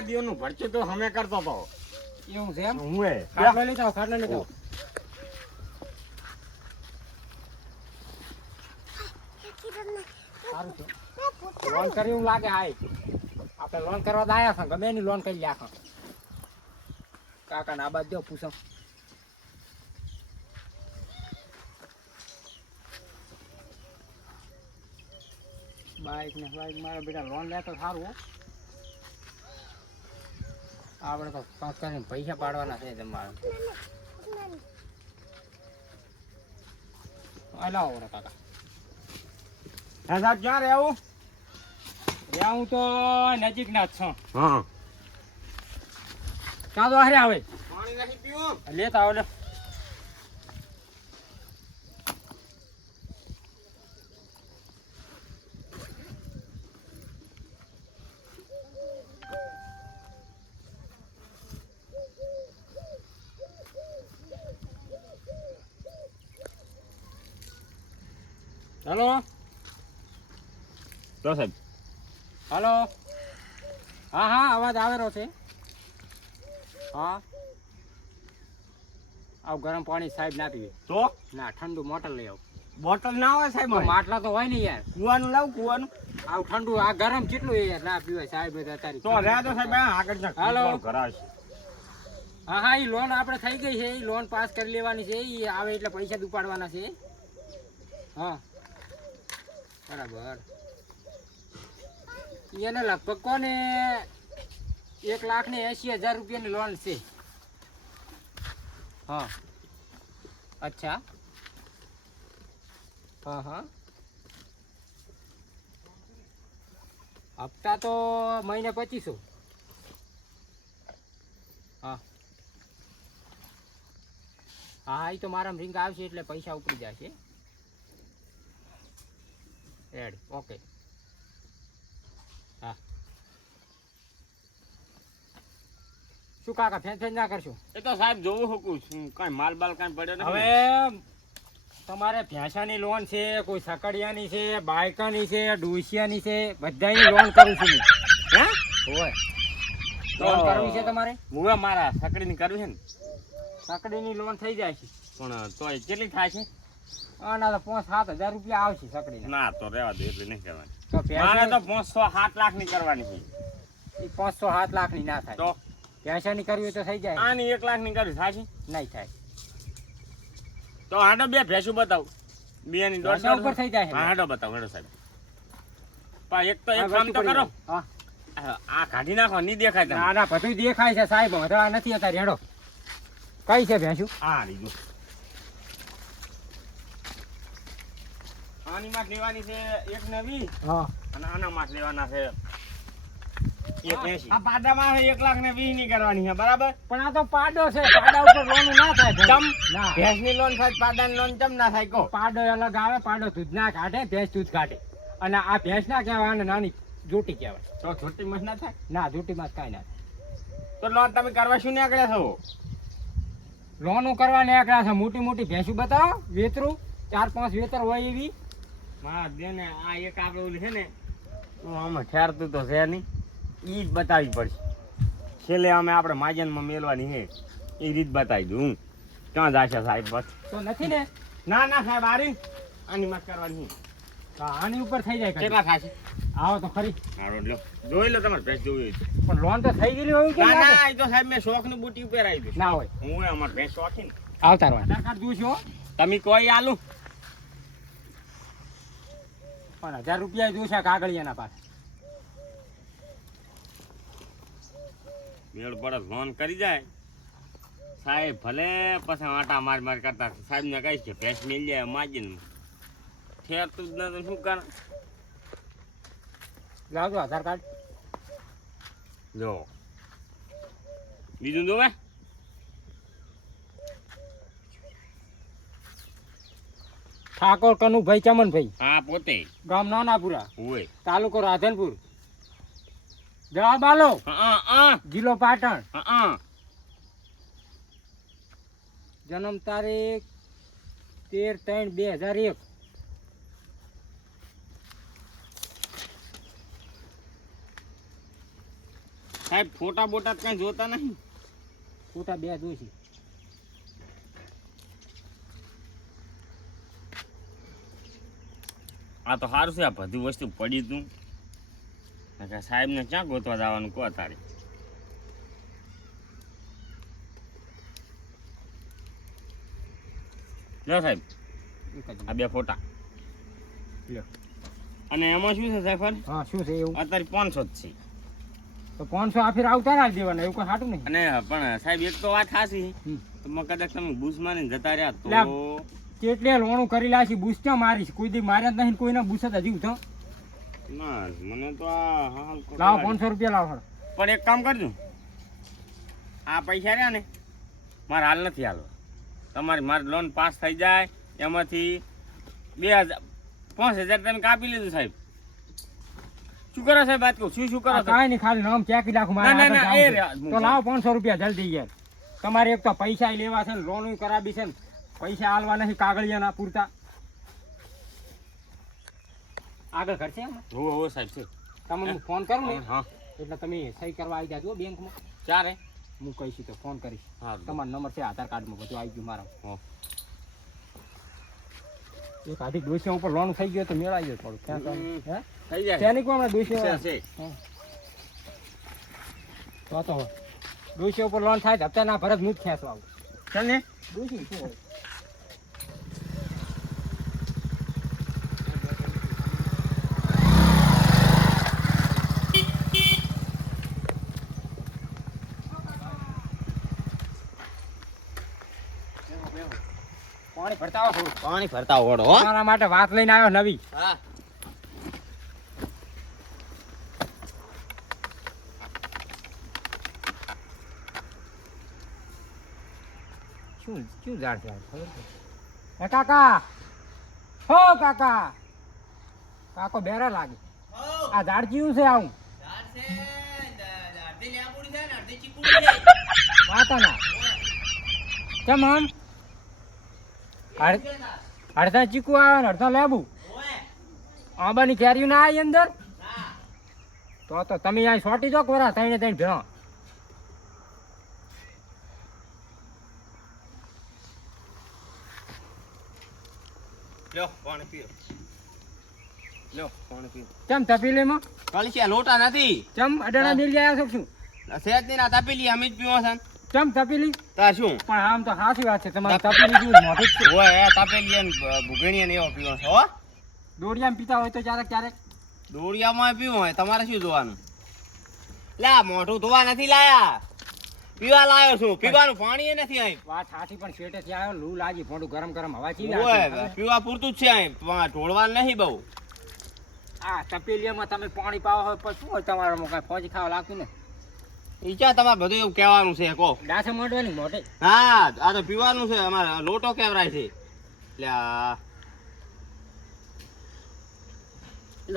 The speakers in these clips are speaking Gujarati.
કેટલા દિવસનું ભરચું તો અમે કરતો હતો. એવું છે એમ? હું એ ખાટલો લઈ જાઓ, ખાટલો લઈ જાઓ. સારું છે. લોન કરી એવું લાગે હાય. આપણે લોન કરવા તો આયા છે, ગમે એની લોન કરી લે આખા. કાકા ને આ બાદ દો પૂછો. બાઈક ને મારા બેટા લોન લે તો સારું હો. આપણે તો પાંચ કરીને પૈસા પાડવાના છે તમારે. લાવો રે કાકા. હા સાહેબ ક્યાં રહેવું? ત્યાં હું તો નજીક ના જ છું. હા ક્યાં તો હારે આવે પાણી નથી પીવું. લેતા આવો લે. હેલો તો સાહેબ હેલો. હા હા અવાજ આવેલો છે. હા આવ ગરમ પાણી સાહેબ ના પીવે. તો ના ઠંડુ મોટર લઈ આવ. બોટલ ના હોય સાહેબ? તો માટલા તો હોય ને યાર. કુવાનું લાવ કુવાનું. આવ ઠંડુ આ ગરમ કેટલું યાર ના પીવાય સાહેબ અત્યારે. તો રહ્યા તો સાહેબ આગળ જા. હાલો. કરાશ. હા હા એ લોન આપણે થઈ ગઈ છે. એ લોન પાસ કરી લેવાની છે. એ આવે એટલે પૈસા જ ઉપાડવાના છે. હા બરાબર. એને લગભગ કોને 1,80,000 રૂપિયાની લોન છે. હા અચ્છા. હા હા હપ્તા તો મહિને 2500. હા હા એ તો મારા રિંગ આવશે એટલે પૈસા ઉપડી જશે. Add okay. હા શું કાકા ફેન ના કરશું? એ તો સાહેબ જોવું શકું છું. કઈ માલ બાલ કઈ પડ્યો નથી. હવે તમારે ભેંસાની લોન છે, કોઈ સકડિયાની છે, બાયકાની છે, ડોસિયાની છે, બધાની લોન કરું છું હું. હે હોય લોન કરવી છે તમારે? મુવા મારા સકડીની કરવી છે ને. સકડીની લોન થઈ જાય છે. પણ તોય કેટલી થાય છે? આના તો 5-7 હજાર રૂપિયા આવશે સકડીના. ના તો રહેવા દે, એટલી નહીં કરવાની. તો મારે તો ભેંસા 500-7 લાખ ની કરવાની છે. 500-7 લાખની ના થાય. તો ભેંસાની કરવી હોય તો થઈ જાય. આની 1 લાખ ની કરવી થાય છે? નહીં થાય. તો હાડો બે ભેંસું બતાવ. બે ની ભેંસા ઉપર થઈ જાય. હા હાડો બતાવ હેડો સાહેબ. પણ એક તો એક હા, કામ તો પડી કરો. જાય. હા આ કાઢી નાખો, નહીં દેખાય તમને. ના ના બધું દેખાય છે સાહેબ. હવે આ નથી અત્યારે હેડો. કઈ છે ભેંસું? આ રીજો. આની માં લેવાની છે 1,20,000 હા અને આના માં લેવાના છે 1,80,000. હા. આ પાડામાં 1,20,000 ની કરવાની છે, બરાબર? પણ આ તો પાડો છે. પાડા ઉપર લોન ના થાય. ચમ ના ભેંસની લોન થાય, પાડાની લોન ચમ ના થાય કહો? પાડો અલગ આવે. પાડો દૂધ ના કાઢે, ભેંસ દૂધ કાઢે. અને આ ભેંસ ના કહેવાય અને નાની જોટી કહેવાય. તો છોટી મસ ના થાય. ના જોટી માં કાંઈ ના થાય. તો લોન તમે કરવા શું નીકળ્યા છો? લોનો કરવા નીકળ્યા છે. મોટી મોટી ભેંસું બતાવો. વેતરું 4-5 વેતર હોય એવી. માં દેને આ એક આપણે ઓલી છે ને, હું આમાં ઠેરતું તો છે નહીં, ઈ જ બતાવવી પડશે. છેલ્લે અમે આપણે માજનમાં મેલવાની છે, એ રીત બતાવી દઉં હું. ક્યાં જાશે સાહેબ? બસ તો નથી ને? ના ના સાહેબ, આની માં કરવાની છે. હા, આની ઉપર થઈ જાય. કેટલા થશે? આવો તો ખરી. હારો લ્યો, જોઈ લો તમારે ભેંસ જોવી હોય તો. પણ લોન તો થઈ ગયેલી હોય કે ના ના? ના, એ તો સાહેબ મેં શોખની બુટી ઉપર આવી દઉં. ના હોય. હું અમારે ભેંસ શોખી ને. આવતા રહો. આધાર કાર્ડ દઉં છું. તમે કોઈ આલું પણ 1000 રૂપિયા જોશે કાગળિયાના પાસે. મેળ પડે લોન કરી જાય સાહેબ, ભલે પછી આટા માર માર કરતા સાહેબ ને કહીશ કે ભેંસ મિલ જાય માજીને ઠેરતું જ નથી, શું કર? લાવજો આધાર કાર્ડ. જો બીજું જોવે? ઠાકોર કનુભાઈ ચમનભાઈ, હા પોતે ગામ નાનાપુરા, હોય. તાલુકો રાધનપુર. જવાબ આલો. હા જિલ્લો પાટણ. હા જન્મ તારીખ 13/3/2001. સાહેબ ફોટા બોટા કઈ જોતા નહીં. ખોટા બે જોઈશે. આ તો સારું છે, આ બધી વસ્તુ પડી તું સાહેબ ને ક્યાં ગોતવા જવાનું કહો તારે. લો સાહેબ એક જ આ બે ફોટા. લ્યો. અને એમાં શું છે સાહેબ? હા શું છે એવું? અત્યારે 500 જ છે. તો 500 આ ફેર આવતા ના દેવાના એવું કોઈ હાટું નહીં. અને પણ સાહેબ એક તો વાત ખાસી હમ. તો કદાચ તમે બૂસ મારીને જતા રહ્યા તો લે. કેટલે લોણું કરી લાશી બુસ ક્યાં મારીશ? કોઈ દી માર્યા જ નહીં, કોઈના બુસ જ હજી ઉઠો. ના મને તો આ હા લાવો 500 રૂપિયા લાવો. પણ એક કામ કરજો, આ પૈસા રહ્યા ને મારે હાલ નથી હાલવા. મારી લોન પાસ થઈ જાય એમાંથી 5,000 તમે કાપી લીધું સાહેબ. શું કરો સાહેબ? વાત કહું શું કરો છો? કાંઈ નહીં, ખાલી નામ ચેકી નાખું મારે. ના, ના, આગળ એ જાવું છે. રહ્યા. તો લાવો 500 રૂપિયા જલ્દી યાર. તમારે એક તો પૈસા લેવા છે ને લોન કરાવી છે ને પૈસા આલવા નથી કાગળિયાના પૂરતા. આગળ ઘર છે એમાં? હો સાહેબ છે. તમને હું ફોન કરું ને હા એટલે તમે સહી કરવા આવી જાજો બેંકમાં. ચારે હું કહીશ તો ફોન કરીશ. હા તમારો નંબર છે આધાર કાર્ડમાં બધું આવી ગયું મારા. હા. એક આધી ડોસિયા ઉપર લોન થઈ ગયો તો મેળાઈ ગયો થોડું. ક્યાં ચાલે? હે? થઈ જાય ત્યાં નહીં કોણ ડોસિયા? છે. તો ડોસિયા ઉપર લોન થાય તો હપ્તા ના ભરત હું જ ખેંચવા આવું. ચાલ ને ડોસી શું હોય? પાણી ભરતા આવો થોડું. પાણી ભરતા ઓળો હો. તમારા માટે વાત લઈને આવ્યો નવી. હા શું શું ઝાડ છે આ? ખબર છે? હે કાકા, હો કાકા, કાકો બેરા લાગે. આ ઝાડ કયું છે આવું? માતાના કેમ આમ અડધા ચીકુ આવે ને અડધા લેબુ? આંબાની કેરીઓ ના આવી અંદર? તો તમે અહીં સોટી દો કોરા તઈને તઈને ભેણો. લ્યો પાણી પીઓ. લ્યો પાણી પીઓ. ચમ તપીલીમાં? કલશિયા લોટા નથી. ચમ અડાણા મિલ જાય છો શું? સેજ ની ના તપેલી અમે જ પીવો છે. ચમ તપીલી? તા શું? પણ આમ તો સાચી વાત છે તમારી તપીલી જેવું મોઢું જ છે. ઓય એ તપેલી એમ ભૂગણીયા ને એવો પીવો છે હો. દોડિયામાં પીતા હોય તો ક્યારેક દોડિયામાં પીવો હોય તમારે શું જોવાનું? લા મોઢું ધોવા નથી લાયા, પીવા લાયો છું. પીવાનું પાણી નથી અહીં. વાત સાચી પણ શેઠેથી આવ્યો લૂ લાગી મોઢું ગરમ ગરમ હવા ચીવી ઓય આવતી. પીવા પૂરતું જ છે અહીં, ઢોળવાનું નહીં બહુ. આ તપેલીયામાં તમે પાણી પાવા હોય પણ શું હોય તમારામાં કાંઈ ફોજી ખાવા લાગતું ને? ઈ ક્યાં તમારે બધું એવું કહેવાનું છે કહો? ડાસે મોઢવાની મોઢે. હા આ તો પીવાનું છે, અમારે લોટો કેવરાય છે. લ્યા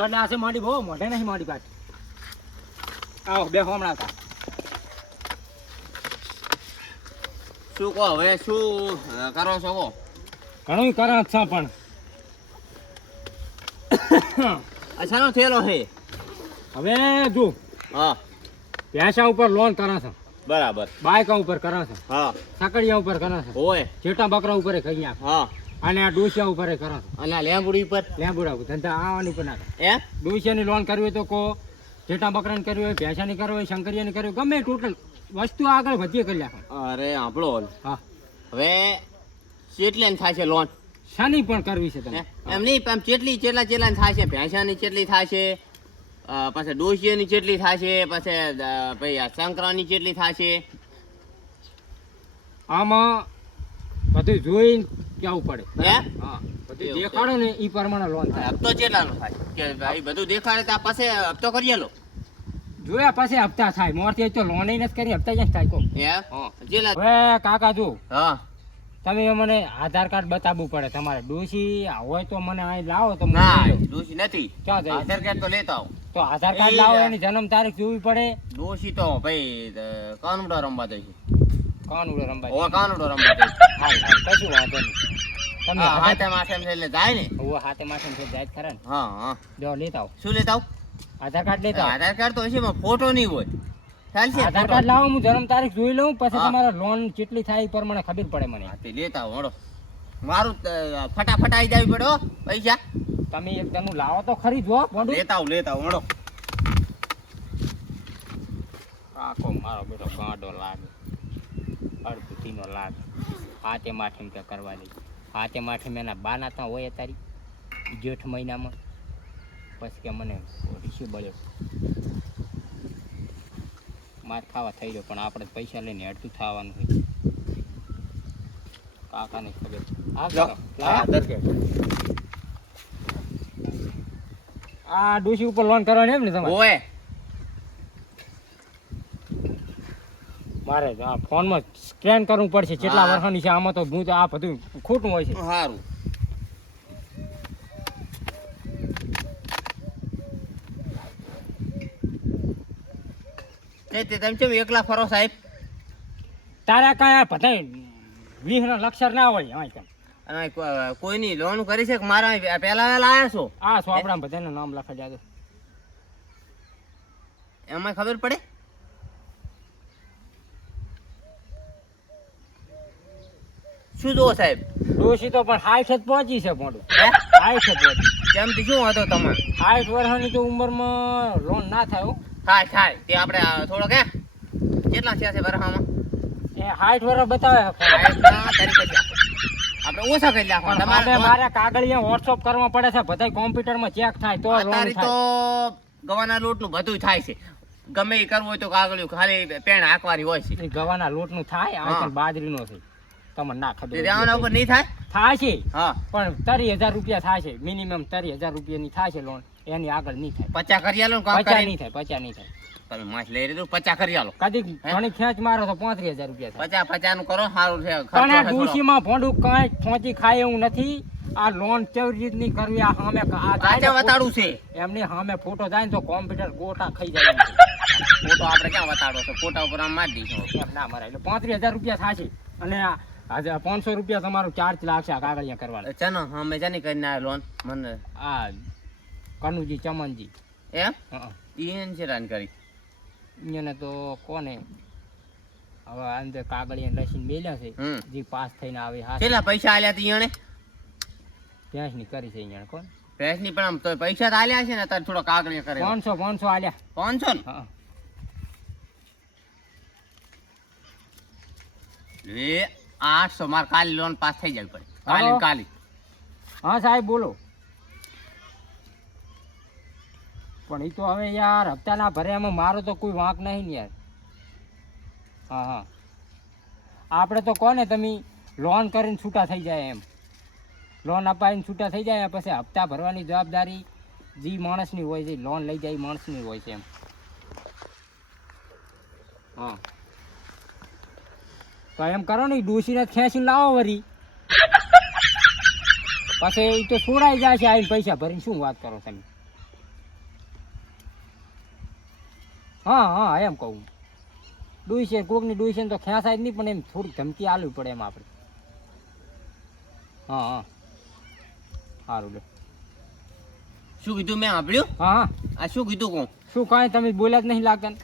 ડાસે મોઢી બહુ મોઢે નહીં મોઢી પાછી. આવો બે હમણાં હતા. શું કહો હવે શું કરો છો કહો? ઘણું કરે છે પણ અચ્છાનો થેલો છે. હવે જો હા ભેંસા ઉપર લોન કરે છે, બરાબર. બાયકા ઉપર કરે છે, હા સકડિયા ઉપર કરે છે, ઓય જેટા બકરા ઉપર ખાઈ નાખે, હા અને આ ડોસિયા ઉપર કરે છે. અને આ લેંબુડી પર લેબુડા ઉપર ધંધા આવવાની ઉપર નાખે. હે ડોસિયાની લોન કરવી હોય તો કો, જેટા બકરાની કરવી હોય, ભેંસાની કરવી હોય, શંકરિયાની કરવી હોય, ગમે ટોટલ વસ્તુ આગળ વધીએ કરી નાખે. અરે આપણો હા હવે કેટલી થાય છે લોન? શાની પણ કરવી છે તમે? એમ નહીં પણ ચેટલા થાય છે? ભેંસાની ચેટલી થાય છે, પછી ડોશિયાની ચેટલી થાય છે, પછી ભાઈ આ સંકરાની ચેટલી થાય છે? આમાં બધું જોઈને કેવું પડે. હે હા બધું દેખાડો ને એ પ્રમાણે લોન થાય. હપ્તો ચેટલાનો થાય કે ભાઈ બધું દેખાડે ત્યાં પછી હપ્તો કરીએ લો? જોયા પછી હપ્તા થાય. મોરથી તો લોન નથી કરી હપ્તા ક્યાં થાય કો? હે ચેલા? હવે કાકા જો હા તમે મને આધાર કાર્ડ બતાવવું પડે. તમારે ડોશી હોય તો મને અહીં લાવો તો હું ના લઈ લઉં. ડોશી નથી. ક્યાં જાય? આધાર કાર્ડ તો લેતા આવો. તો આધાર કાર્ડ લાવો, એની જન્મ તારીખ જોવી પડે. ડોશી તો ભાઈ કાનુડો રમવા દે છે. કાનુડો રંબાઈ. ઓ કાનુડો રમવા દે છે. હારું, કશું વાંધો નહીં. તમે હા હાથે માથે એમ એટલે જાય ને. હવે હાથે માથે જાય જ ખરા ને? હા હા જો લેતા આવો શું લેતા આવો? આધાર કાર્ડ લેતા આવો. આધાર કાર્ડ તો હશે પણ ફોટો નહીં હોય. ચાલશે આધાર કાર્ડ લાવો, હું જન્મ તારીખ જોઈ લઉં, પછી હા. તમારે લોન કેટલી થાય એ પ્રમાણે ખબર પડે મને. હા, તે લેતા આવો, હળો. મારું ફટાફટ આવી જાવી પડે હો, પૈસા તમે એક જણનું લાવો તો ખરી જો મોઢું. લેતા આવો, હળો. આખો મારો બેટો ગાંડો લાગે, અડધુથીનો લાગે. હાથે માઠે કે કરવા દે, હાથે માઠે એના બાના ત્યાં હોય તારી જેઠ મહિનામાં, પછી કે મને ઋષિ બળ્યો માર ખાવા થઈ ગયો, પણ આપણે પૈસા લઈને અડધું થવાનું હોય. કાકાને ખબર છે. આ લો, કરો. આ આધાર કાર્ડ. આ ડોશી ઉપર લોન કરવાની એમ ને તમારે? ઓય મારે આ ફોનમાં સ્કેન કરવું પડશે કેટલા હા. વર્ષની છે આમાં, તો હું તો આ બધું ખોટું હોય છે. સારું. તે તમે કેમ એકલા ફરો સાહેબ? તારા કાંઈ બધા 20 લક્ષર ના હોય અહીં કાંઈ. અને કોઈની લોન કરી છે કે મારા પેલા લાયા છો આ સોપડા બધાનું નામ લખાઈ જાજો. એમાં ખબર પડે? શું જોવો સાહેબ? ડોશી તો પણ 60 જ પહોંચી છે મોઢું. હે? 60 જ પહોંચી. કેમથી શું હતો તમારે? 60 વર્ષની તો ઉંમરમાં લોન ના થાય હો. થાય તે આપણે થોડો કે કેટલા થયા છે બરહામાં? એ 60 વર્ષ બતાવે છે. આપણે ઓછા કરી નાખો પણ તમારે મારે મારે કાગળિયા વોટ્સઅપ કરવા પડે છે, બધા કોમ્પ્યુટરમાં ચેક થાય તો લોન અત્યારે તો થાય. ગવાના લોટનું બધું થાય છે. ગમે એ કરવું હોય તો કાગળિયું ખાલી પેણ હાંકવાની હોય છે. એ ગવાના લોટનું થાય, આ હા. પણ બાજરીનો છે. તમને ના ખબર તે આના ઉપર નહીં થાય? થાય છે, હા, પણ 30,000 રૂપિયા થાય છે મિનિમમ. 30,000 રૂપિયાની થાય છે લોન, એની આગળ નહીં થાય. 50 કરી આલો ને કામ 50 કરીને. નહીં થાય, 50 નહીં થાય. તમે માછ લઈ લીધું 50 કરી આલો. કદી હે? ઘણી ખેંચ મારો તો 35,000 રૂપિયા થાય. 50 નું કરો સારું છે. પણ ખર્ચો આ છે થોડો. ડૂસીમાં ભોંડું કાંઈ પહોંચી ખાય એવું નથી. આ લોન કેવી રીતની કરવી, આ સામે આ જાય કાચા ને વતાડું છે. એમની સામે ફોટો જાય ને તો કોમ્પ્યુટર ગોટા ખાઈ જાય એમ છે. ફોટો આપણે ક્યાં વતાડો છે? ફોટા ઉપર આમ મારી દઈશું. એમ ના મરાય. એટલે 35,000 રૂપિયા થશે, અને આજે 500 રૂપિયા તમારો ચાર્જ લાગશે આ કાગળિયા કરવાના. ચાલો અમે જાની કરીને આ લોન મને આ કનુજી ચમનજી, એમ હા, ઈન છે રાન કરી. એને તો કોને હવે અંદર કાગળિયા લસીને મેલ્યા છે. હમ. જે પાસ થઈને આવે હા કેટલા પૈસા આલ્યા તી ઈણે? ભેંસની કરી છે અહીંયા કોણ. ભેંસની પણ આમ તો પૈસા તો આલ્યા છે ને તાર થોડો કાગળિયા કરે. 500 આલ્યા. 500 ને? હા, એ 800 માર કાલી લોન પાસ થઈ જાય પડે. કાલી હાલો. ને કાલી. હા સાહેબ બોલો. પણ એ તો હવે યાર હપ્તા ના ભરે એમાં મારો તો કોઈ વાંક નહીં ને યાર. હા હા, આપણે તો કોને તમે લોન કરીને છૂટા થઈ જાય એમ. લોન અપાવીને છૂટા થઈ જાય પછી હપ્તા ભરવાની જવાબદારી જે માણસની હોય છે, લોન લઈ જાય એ માણસની હોય છે એમ. હા, તો એમ કરો ને ડોસીને ખેંચીને લાવો વરી, પછી એ તો છોડાઈ જાય છે આવીને પૈસા ભરીને. શું વાત કરો તમે? હા હા, એમ કહું. ડોસી કોકની ડોસી તો ખેંચાય જ નહીં, પણ એમ થોડીક ધમકી આલવી પડે એમ આપણે. હા હા, સારું લે. શું કીધું મેં સાંભળ્યું? હા હા, આ શું કીધું કહું? શું કાંઈ તમે બોલ્યા જ નહીં લાગતા ને?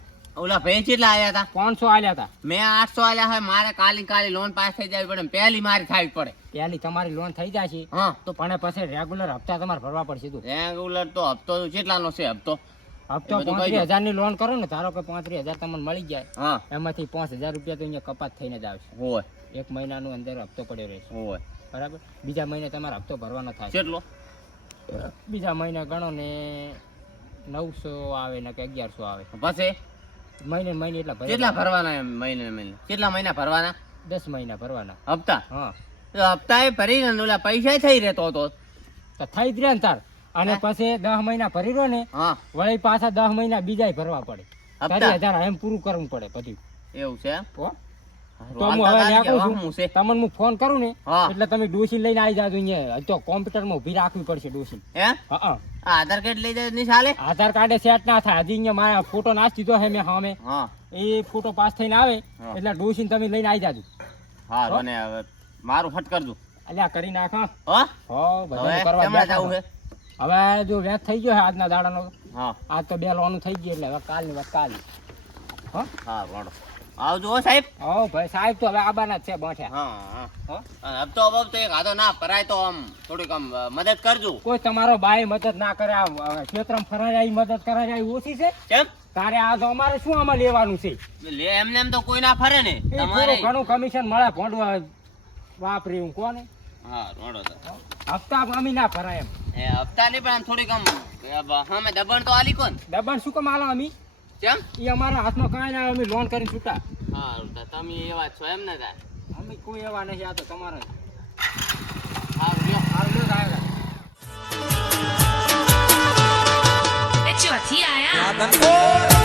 ઓલા ભેંસ કેટલા આયા હતા? 500 આલ્યા હતા. મેં 800 આલ્યા હોય. મારે કાલી લોન પાસ થઈ જાય પડે. પહેલી મારી થાય પડે. પહેલી તમારી લોન થઈ જાય છે, હા, તો પણ પછી રેગ્યુલર હપ્તા તમારે ભરવા પડશે. તું રેગ્યુલર તો હપ્તો કેટલાનો છે? હપ્તો હપ્તો એ બધું કહી દો. 35,000 ની લોન કરો ને, ધારો કે 35,000 તમને મળી જાય, હા, એમાંથી 5,000 રૂપિયા તો અહીંયા કપાત થઈને જ આવશે. હોય 1 મહિનાનું અંદર હપ્તો પડ્યો રહેશે, હોય. બરાબર. બીજા મહિને તમારે હપ્તો ભરવાનો થાય. કેટલો? બીજા મહિને ગણો ને 900 આવે ને કે 1100 આવે. પછી મહિને ને મહિને એટલા ભરે. કેટલા ભરવાના એમ? મહિને કેટલા મહિના ભરવાના? 10 મહિના ભરવાના. હપ્તા? હા, તો હપ્તા એ ભરીને ઓલા પૈસા થઈ રહેતો હતો. તો થઈ જ રહે ને તાર. અને હા. પછી 10 મહિના ભરી રહ્યો ને, હા, વળી પાછા 10 મહિના બીજાય ભરવા પડે. હપ્તા? 30,000 એમ પૂરું કરવું પડે બધું. એવું છે એમ? હો? હારું, તો હું હાલતા હવે તારી નીકળું કે છું. હમું છે. તમને હું ફોન કરું ને હા. એટલે તમે ડોસી લઈને આવી જાજો અહીંયા. તો કોમ્પ્યુટરમાં ઊભી રાખવી પડશે ડોસી. એમ? હા હા, આ આધાર કાર્ડ લઈ જાય નહીં ચાલે? આધાર કાર્ડ સેટ ના થાય. હજી અહીંયા મારા ફોટો નાખી દીધો છે મેં સામે. હા, એ ફોટો પાસ થઈને આવે હા. એટલે ડોસીને તમે લઈને આવી જાજો. હા. અને હવે મારું ફટ કરજો. અલ્યા કરી નાખો. હા, હો, હવે બધાને કરવા કેમણે બેઠા જવું છો. છે? હવે જો વેચ થઈ ગયો છે આજના દાડાનો. હા, આજ તો 2 લોનું થઈ ગઈ એટલે હવે કાલની વાત કાલ. હો હા રોડો આવજો હો સાહેબ. હો ભાઈ સાહેબ તો હવે આબાના જ છે બેઠા. હા હો હા હપ્તો તો એક હાથો ના ભરાય તો આમ થોડીક આમ મદદ કરજો. કોઈ તમારો ભાઈ મદદ ના કરે આ ક્ષેત્રમાં ફરાય જાય મદદ કરે જાય ઓછી છે. કેમ તારે આ તો અમારે શું આમાં લેવાનું છે? લે એમને એમ તો કોઈ ના ફરે ને એ તમારે. થોડું ઘણું કમિશન મળે ભોંડવા વાપરી હું કોને હા રોડો તો હપ્તા અમી ના ભરાય એમ. એ હપ્તા નહીં પણ આમ થોડીક આમ અમે દબાણ તો આલી કોણ. દબાણ શું કામ આલો અમી? કેમ એ અમારા હાથમાં કાંઈ ના આવે, અમે લોન કરીને છૂટા. હા તો તમે એવા છો એમ ને તાર. અમે કોઈ એવા નથી, આ તો તમારે હા લ્યો. હારું લ્યો સાહેબ. It's your TII.